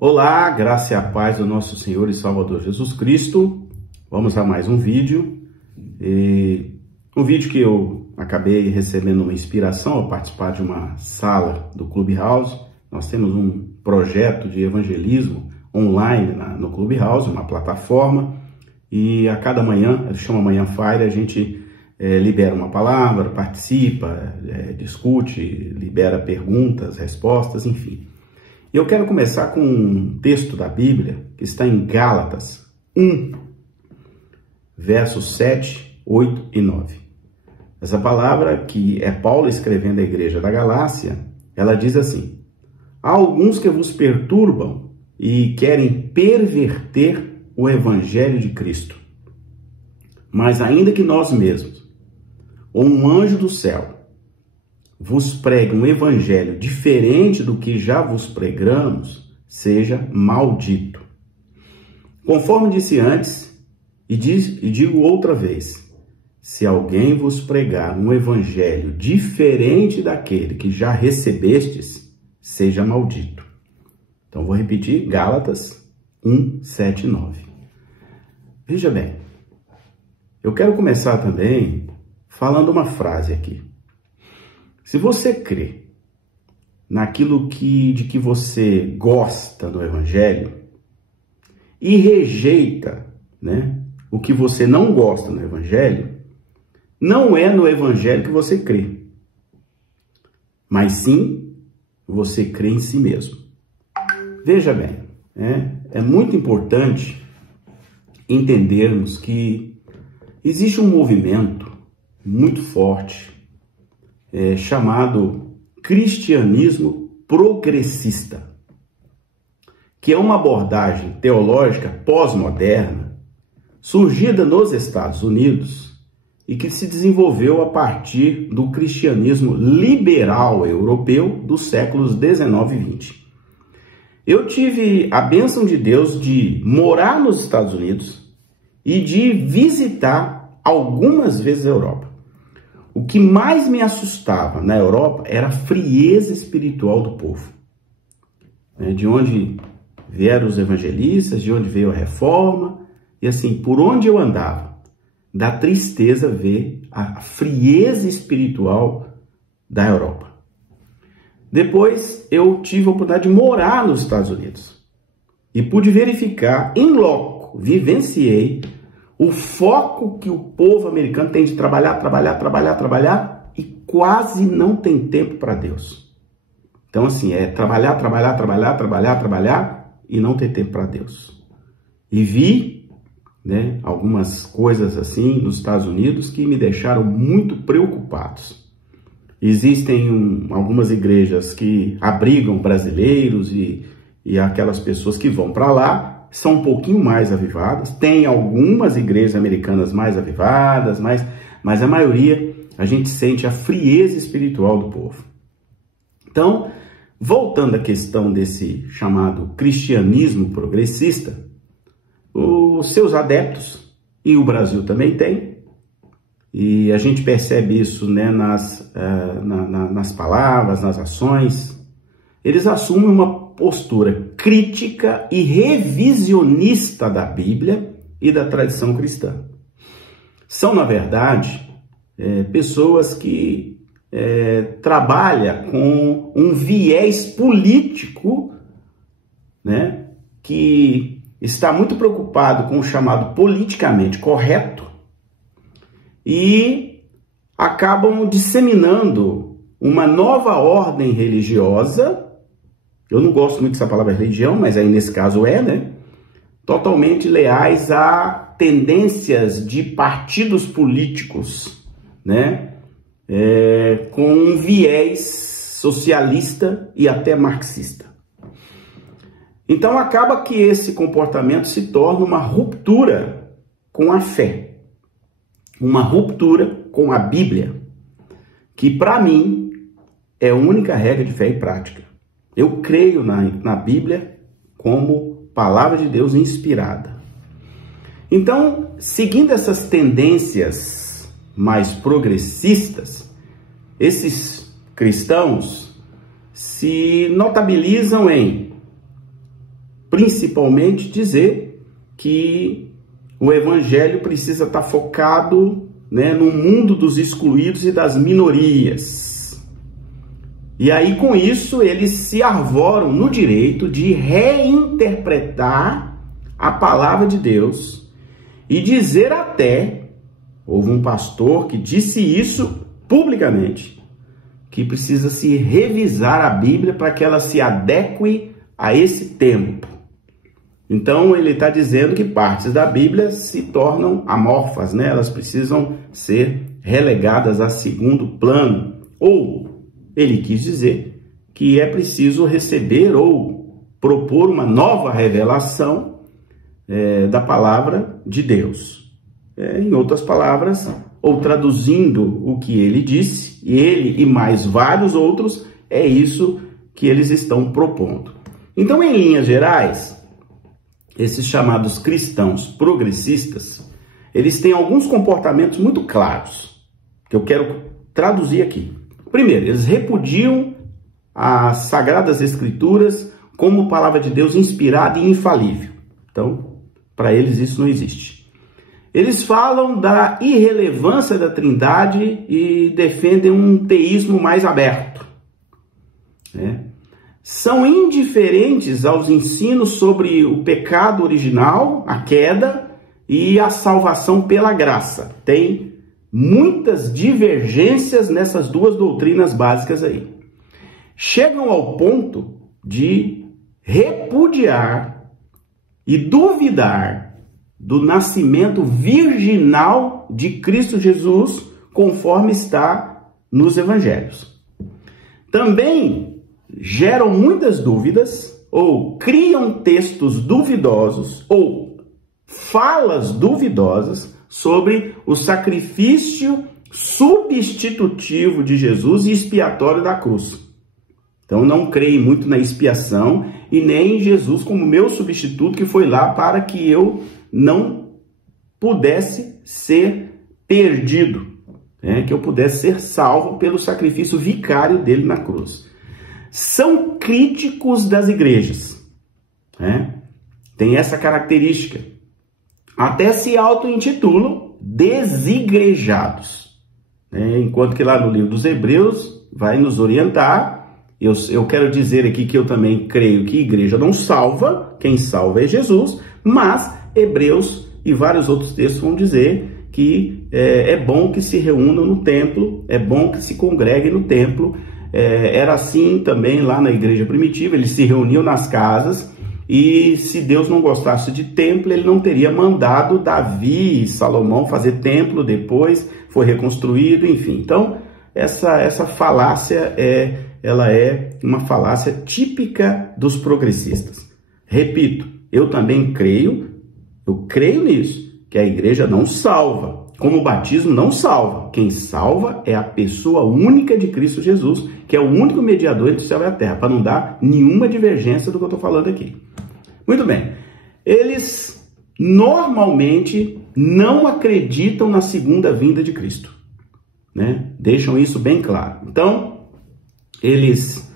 Olá, graça e a paz do nosso Senhor e Salvador Jesus Cristo. Vamos a mais um vídeo. Um vídeo que eu acabei recebendo uma inspiração ao participar de uma sala do Clubhouse. Nós temos um projeto de evangelismo online no Clubhouse, uma plataforma. E a cada manhã, chama Manhã Fire, a gente libera uma palavra, participa, discute, libera perguntas, respostas, enfim. Eu quero começar com um texto da Bíblia que está em Gálatas 1, versos 7, 8 e 9. Essa palavra, que é Paulo escrevendo à igreja da Galácia, ela diz assim: há alguns que vos perturbam e querem perverter o evangelho de Cristo. Mas ainda que nós mesmos, ou um anjo do céu, vos pregue um evangelho diferente do que já vos pregamos, seja maldito. Conforme disse antes, e digo outra vez, se alguém vos pregar um evangelho diferente daquele que já recebestes, seja maldito. Então vou repetir, Gálatas 1, 7 e 9. Veja bem, eu quero começar também falando uma frase aqui. Se você crê naquilo de que você gosta do evangelho e rejeita, o que você não gosta no evangelho, não é no evangelho que você crê, mas sim você crê em si mesmo. Veja bem, é muito importante entendermos que existe um movimento muito forte chamado cristianismo progressista, que é uma abordagem teológica pós-moderna surgida nos Estados Unidos e que se desenvolveu a partir do cristianismo liberal europeu dos séculos 19 e 20. Eu tive a bênção de Deus de morar nos Estados Unidos e de visitar algumas vezes a Europa. O que mais me assustava na Europa era a frieza espiritual do povo. De onde vieram os evangelistas, de onde veio a reforma, e assim, por onde eu andava, dá tristeza ver a frieza espiritual da Europa. Depois eu tive a oportunidade de morar nos Estados Unidos e pude verificar, em loco, vivenciei o foco que o povo americano tem de trabalhar e quase não tem tempo para Deus. Então, assim, trabalhar e não ter tempo para Deus. E vi, algumas coisas assim nos Estados Unidos que me deixaram muito preocupados. Existem algumas igrejas que abrigam brasileiros e aquelas pessoas que vão para lá são um pouquinho mais avivadas. Tem algumas igrejas americanas mais avivadas, mas a maioria a gente sente a frieza espiritual do povo. Então, voltando à questão desse chamado cristianismo progressista, os seus adeptos, e o Brasil também tem, e a gente percebe isso nas palavras, nas ações, eles assumem uma postura crítica e revisionista da Bíblia e da tradição cristã. São, na verdade, pessoas que trabalham com um viés político, que está muito preocupado com o chamado politicamente correto e acabam disseminando uma nova ordem religiosa. Eu não gosto muito dessa palavra religião, mas aí nesse caso totalmente leais a tendências de partidos políticos, com um viés socialista e até marxista. Então acaba que esse comportamento se torna uma ruptura com a fé, uma ruptura com a Bíblia, que para mim é a única regra de fé e prática. Eu creio na Bíblia como palavra de Deus inspirada. Então, seguindo essas tendências mais progressistas, esses cristãos se notabilizam em principalmente dizer que o evangelho precisa estar focado, né, no mundo dos excluídos e das minorias. E aí, com isso, eles se arvoram no direito de reinterpretar a palavra de Deus e dizer até, houve um pastor que disse isso publicamente, que precisa se revisar a Bíblia para que ela se adeque a esse tempo. Então, ele está dizendo que partes da Bíblia se tornam amorfas, né? Elas precisam ser relegadas a segundo plano. Ou, ele quis dizer que é preciso receber ou propor uma nova revelação da palavra de Deus. Em outras palavras, ou traduzindo o que ele disse, ele e mais vários outros, é isso que eles estão propondo. Então, em linhas gerais, esses chamados cristãos progressistas, eles têm alguns comportamentos muito claros, que eu quero traduzir aqui. Primeiro, eles repudiam as Sagradas Escrituras como palavra de Deus inspirada e infalível. Então, para eles isso não existe. Eles falam da irrelevância da Trindade e defendem um teísmo mais aberto, né? São indiferentes aos ensinos sobre o pecado original, a queda e a salvação pela graça. Tem muitas divergências nessas duas doutrinas básicas aí. Chegam ao ponto de repudiar e duvidar do nascimento virginal de Cristo Jesus, conforme está nos evangelhos. Também geram muitas dúvidas, ou criam textos duvidosos, ou falas duvidosas sobre o sacrifício substitutivo de Jesus e expiatório da cruz. Então não creem muito na expiação e nem em Jesus como meu substituto, que foi lá para que eu não pudesse ser perdido, que eu pudesse ser salvo pelo sacrifício vicário dele na cruz. São críticos das igrejas, tem essa característica. Até se auto-intitulam desigrejados, enquanto que lá no livro dos Hebreus vai nos orientar. Eu quero dizer aqui que eu também creio que igreja não salva, quem salva é Jesus, mas Hebreus e vários outros textos vão dizer que é bom que se reúnam no templo, é bom que se congreguem no templo. Era assim também lá na igreja primitiva, eles se reuniam nas casas, e se Deus não gostasse de templo, ele não teria mandado Davi e Salomão fazer templo, depois foi reconstruído, enfim. Então, essa falácia ela é uma falácia típica dos progressistas. Repito, eu também creio nisso, que a igreja não salva. Como o batismo não salva. Quem salva é a pessoa única de Cristo Jesus, que é o único mediador entre o céu e a terra, para não dar nenhuma divergência do que eu estou falando aqui. Muito bem. Eles normalmente não acreditam na segunda vinda de Cristo, Deixam isso bem claro. Então, eles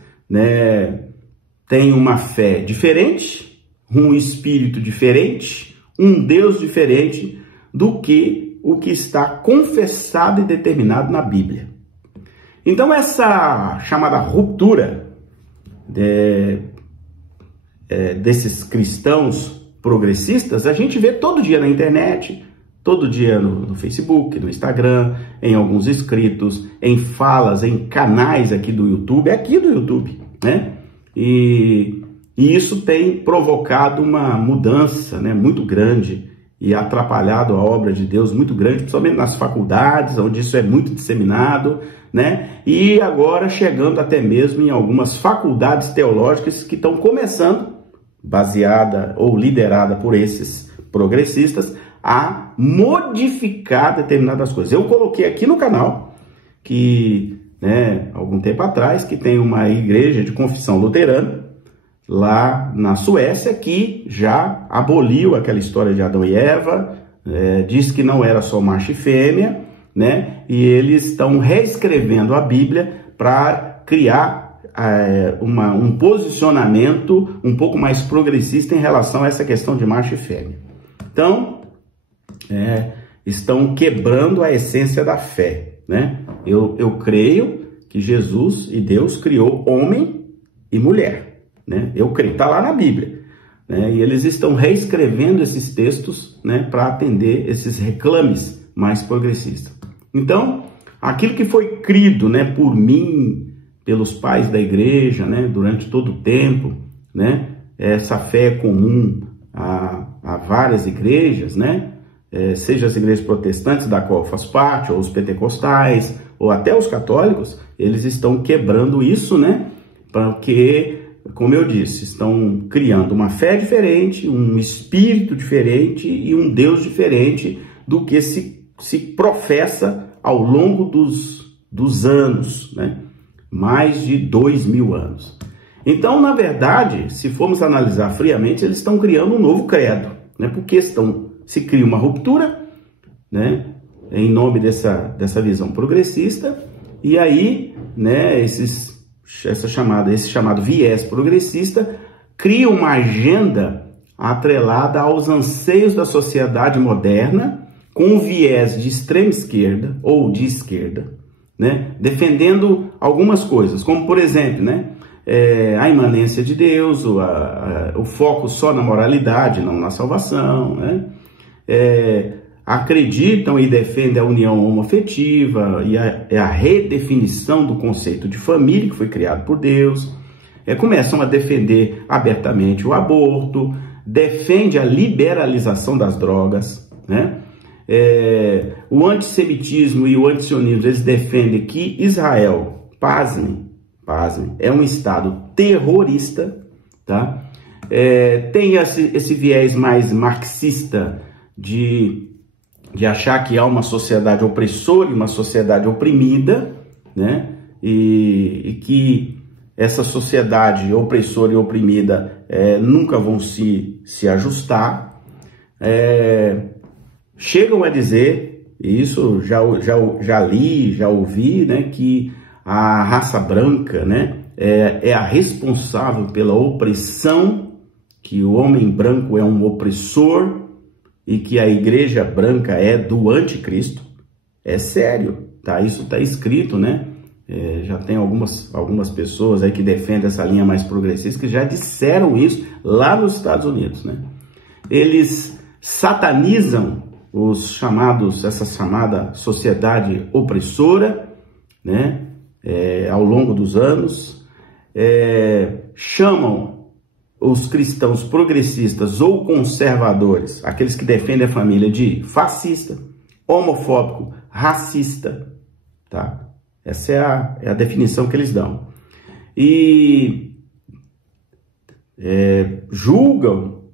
têm uma fé diferente, um espírito diferente, um Deus diferente do que o que está confessado e determinado na Bíblia. Então, essa chamada ruptura desses cristãos progressistas, a gente vê todo dia na internet, todo dia no Facebook, no Instagram, em alguns escritos, em falas, em canais aqui do YouTube, E isso tem provocado uma mudança, muito grande, e atrapalhado a obra de Deus muito grande, principalmente nas faculdades, onde isso é muito disseminado, E agora chegando até mesmo em algumas faculdades teológicas que estão começando, baseada ou liderada por esses progressistas, a modificar determinadas coisas. Eu coloquei aqui no canal que, algum tempo atrás, que tem uma igreja de confissão luterana, lá na Suécia, que já aboliu aquela história de Adão e Eva, diz que não era só macho e fêmea, E eles estão reescrevendo a Bíblia para criar um posicionamento um pouco mais progressista em relação a essa questão de macho e fêmea. Então, estão quebrando a essência da fé, né? Eu creio que Jesus e Deus criou homem e mulher, né? Eu creio, está lá na Bíblia, né? E eles estão reescrevendo esses textos, né, para atender esses reclames mais progressistas. Então, aquilo que foi crido, né, por mim, pelos pais da igreja, né, durante todo o tempo, né, essa fé é comum a várias igrejas, né, seja as igrejas protestantes, da qual eu faço parte, ou os pentecostais, ou até os católicos, eles estão quebrando isso, né, porque, como eu disse, estão criando uma fé diferente, um espírito diferente e um Deus diferente do que se professa ao longo dos anos, né? Mais de 2000 anos. Então, na verdade, se formos analisar friamente, eles estão criando um novo credo, né? Porque se cria uma ruptura, né, em nome dessa visão progressista, e aí, né, esse chamado viés progressista cria uma agenda atrelada aos anseios da sociedade moderna, com um viés de extrema esquerda ou de esquerda, né, defendendo algumas coisas, como por exemplo, né, a imanência de Deus, o foco só na moralidade, não na salvação, né, acreditam e defendem a união homoafetiva e a redefinição do conceito de família que foi criado por Deus, começam a defender abertamente o aborto, defende a liberalização das drogas, né? O antissemitismo e o antisionismo, eles defendem que Israel, pasmem, é um estado terrorista, tá? Tem esse viés mais marxista de achar que há uma sociedade opressora e uma sociedade oprimida, né? E que essa sociedade opressora e oprimida nunca vão se ajustar. Chegam a dizer, e isso já li, já ouvi, né, que a raça branca, né, é a responsável pela opressão, que o homem branco é um opressor e que a igreja branca é do anticristo. É sério, tá? Isso está escrito, né? Já tem algumas pessoas aí que defendem essa linha mais progressista que já disseram isso lá nos Estados Unidos, né? Eles satanizam essa chamada sociedade opressora, né? Ao longo dos anos, chamam os cristãos progressistas ou conservadores, aqueles que defendem a família, de fascista, homofóbico, racista, tá? Essa é a definição que eles dão. E julgam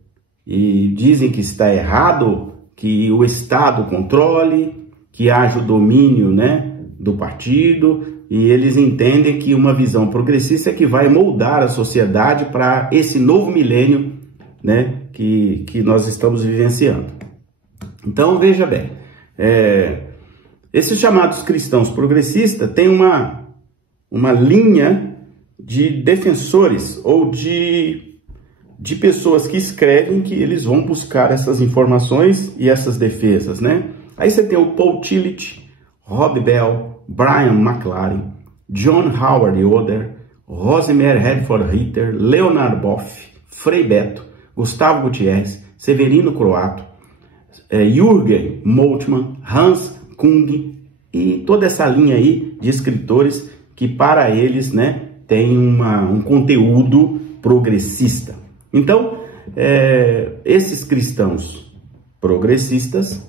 e dizem que está errado que o Estado controle, que haja o domínio, né, do partido, e eles entendem que uma visão progressista é que vai moldar a sociedade para esse novo milênio, né, que nós estamos vivenciando. Então, veja bem, esses chamados cristãos progressistas têm uma linha de defensores ou de pessoas que escrevem que eles vão buscar essas informações e essas defesas, né? Aí você tem o Paul Tillich, Rob Bell, Brian McLaren, John Howard Yoder, Rosemary Redford Ritter, Leonard Boff, Frei Beto, Gustavo Gutierrez, Severino Croato, Jürgen Moltmann, Hans Kung e toda essa linha aí de escritores que para eles, né, tem um conteúdo progressista. Então, esses cristãos progressistas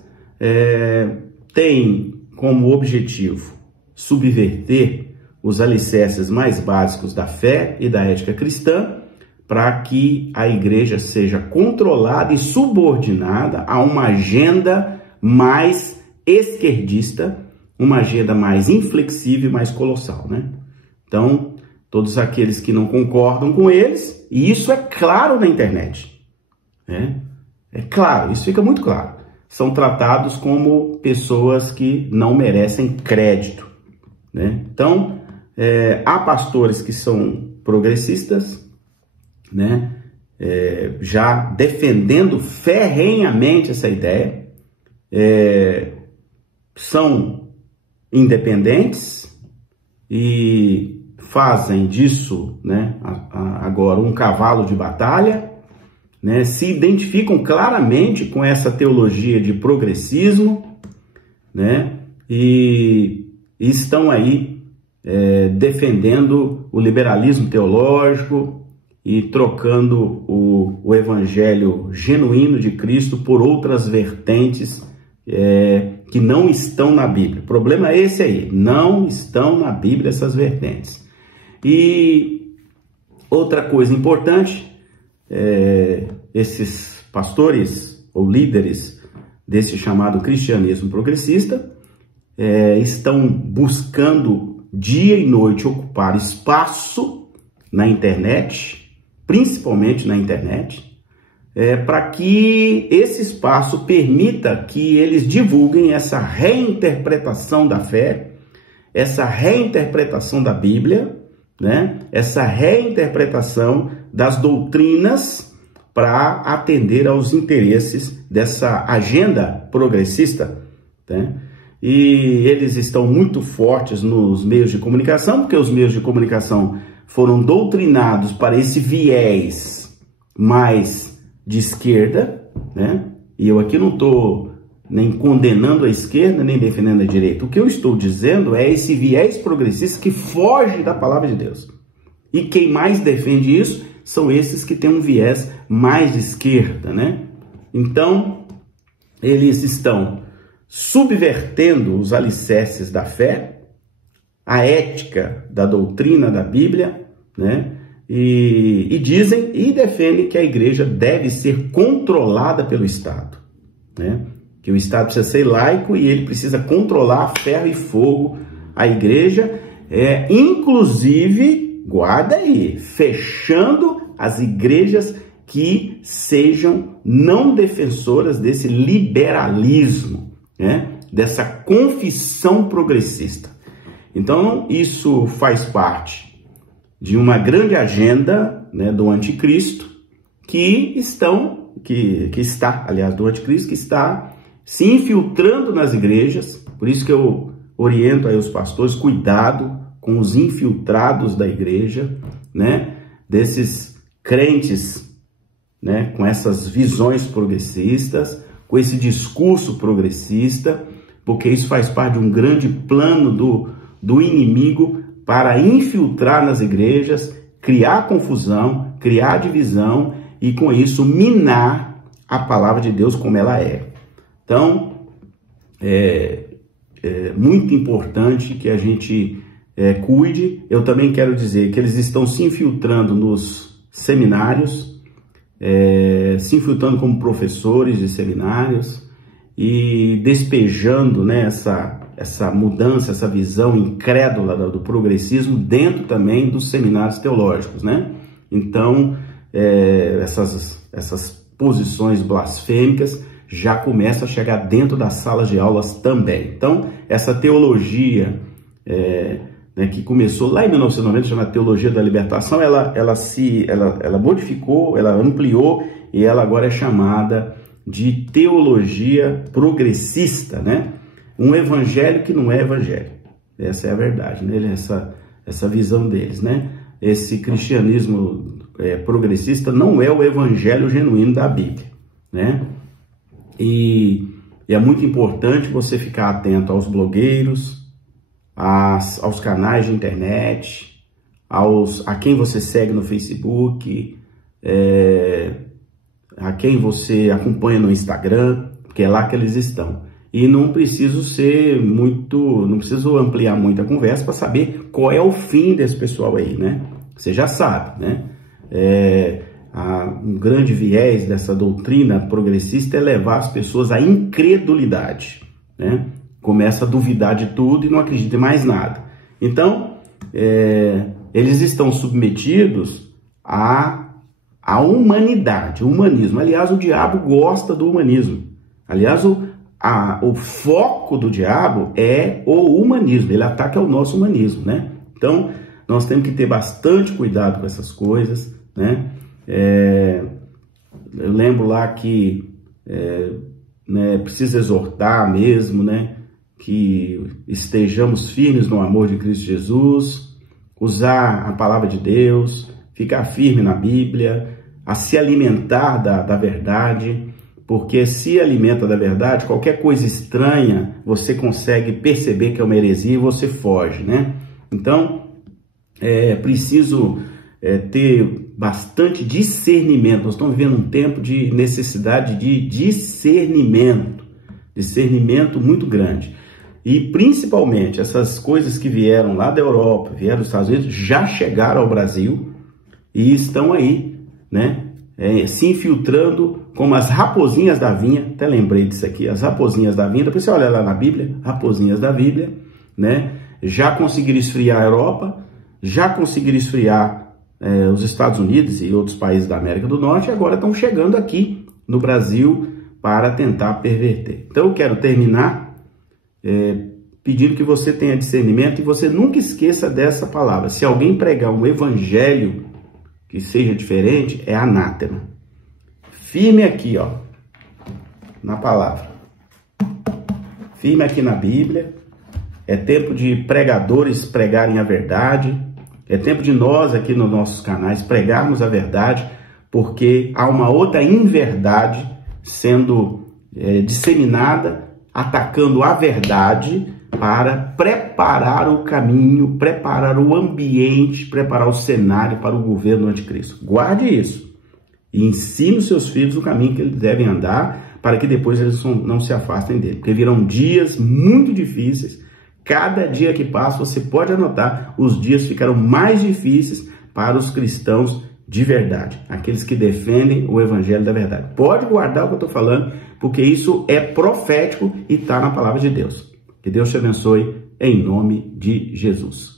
têm como objetivo subverter os alicerces mais básicos da fé e da ética cristã para que a igreja seja controlada e subordinada a uma agenda mais esquerdista, uma agenda mais inflexível e mais colossal, né? Então, todos aqueles que não concordam com eles, e isso é claro na internet, né? É claro, isso fica muito claro. São tratados como pessoas que não merecem crédito, né? Então, há pastores que são progressistas, né? Já defendendo ferrenhamente essa ideia, são independentes e fazem disso, né, agora um cavalo de batalha, né, se identificam claramente com essa teologia de progressismo, né, e estão aí defendendo o liberalismo teológico e trocando o evangelho genuíno de Cristo por outras vertentes que não estão na Bíblia. O problema é esse aí, não estão na Bíblia essas vertentes. E outra coisa importante, esses pastores ou líderes desse chamado cristianismo progressista estão buscando dia e noite ocupar espaço na internet, principalmente na internet, para que esse espaço permita que eles divulguem essa reinterpretação da fé, essa reinterpretação da Bíblia, né? Essa reinterpretação das doutrinas para atender aos interesses dessa agenda progressista, né? E eles estão muito fortes nos meios de comunicação, porque os meios de comunicação foram doutrinados para esse viés mais de esquerda, né? E eu aqui não estou nem condenando a esquerda, nem defendendo a direita. O que eu estou dizendo é esse viés progressista que foge da palavra de Deus. E quem mais defende isso são esses que têm um viés mais de esquerda, né? Então, eles estão subvertendo os alicerces da fé, a ética da doutrina da Bíblia, né? E dizem e defendem que a igreja deve ser controlada pelo Estado, né? Que o Estado precisa ser laico e ele precisa controlar a ferro e fogo a igreja, inclusive, guarda aí, fechando as igrejas que sejam não defensoras desse liberalismo, né? Dessa confissão progressista. Então, isso faz parte de uma grande agenda, né, do anticristo, que está se infiltrando nas igrejas. Por isso que eu oriento aí os pastores, cuidado com os infiltrados da igreja, né, desses crentes, né, com essas visões progressistas, com esse discurso progressista, porque isso faz parte de um grande plano do inimigo para infiltrar nas igrejas, criar confusão, criar divisão e com isso minar a palavra de Deus como ela é. Então, é muito importante que a gente cuide. Eu também quero dizer que eles estão se infiltrando nos seminários, se infiltrando como professores de seminários e despejando, né, essa mudança, essa visão incrédula do progressismo dentro também dos seminários teológicos, né? Então, essas posições blasfêmicas já começam a chegar dentro das salas de aulas também. Então, essa teologia né, que começou lá em 1990, chamada Teologia da Libertação, ela modificou, ela ampliou e ela agora é chamada de teologia progressista, né? Um evangelho que não é evangelho. Essa é a verdade, né? Essa visão deles, né? Esse cristianismo progressista não é o evangelho genuíno da Bíblia, né? E é muito importante você ficar atento aos blogueiros, aos canais de internet, a quem você segue no Facebook, a quem você acompanha no Instagram, porque é lá que eles estão. E não preciso ampliar muito a conversa para saber qual é o fim desse pessoal aí, né? Você já sabe, né? Um grande viés dessa doutrina progressista é levar as pessoas à incredulidade, né? Começa a duvidar de tudo e não acredita em mais nada. Então, eles estão submetidos à humanidade, o humanismo. Aliás, o diabo gosta do humanismo. Aliás, o foco do diabo é o humanismo. Ele ataca o nosso humanismo, né? Então, nós temos que ter bastante cuidado com essas coisas, né? Eu lembro lá que precisa exortar mesmo, né? Que estejamos firmes no amor de Cristo Jesus, usar a palavra de Deus, ficar firme na Bíblia, a se alimentar da verdade, porque se alimenta da verdade, qualquer coisa estranha você consegue perceber que é uma heresia e você foge, né? Então, é preciso ter bastante discernimento. Nós estamos vivendo um tempo de necessidade de discernimento muito grande. E principalmente essas coisas que vieram lá da Europa, vieram dos Estados Unidos, já chegaram ao Brasil e estão aí, né? Se infiltrando como as raposinhas da vinha. Até lembrei disso aqui, as raposinhas da vinha. Depois você olha lá na Bíblia, raposinhas da Bíblia, né? Já conseguiram esfriar a Europa, já conseguiram esfriar os Estados Unidos e outros países da América do Norte, e agora estão chegando aqui no Brasil para tentar perverter. Então eu quero terminar pedindo que você tenha discernimento e você nunca esqueça dessa palavra. Se alguém pregar um evangelho que seja diferente, é anátema. Firme aqui, ó, na palavra. Firme aqui na Bíblia. É tempo de pregadores pregarem a verdade. É tempo de nós aqui nos nossos canais pregarmos a verdade, porque há uma outra inverdade sendo disseminada, atacando a verdade para preparar o caminho, preparar o ambiente, preparar o cenário para o governo do anticristo. Guarde isso e ensine os seus filhos o caminho que eles devem andar, para que depois eles não se afastem dele, porque virão dias muito difíceis. Cada dia que passa, você pode anotar, os dias ficarão mais difíceis para os cristãos de verdade, aqueles que defendem o evangelho da verdade. Pode guardar o que eu estou falando, porque isso é profético e está na palavra de Deus. Que Deus te abençoe, em nome de Jesus.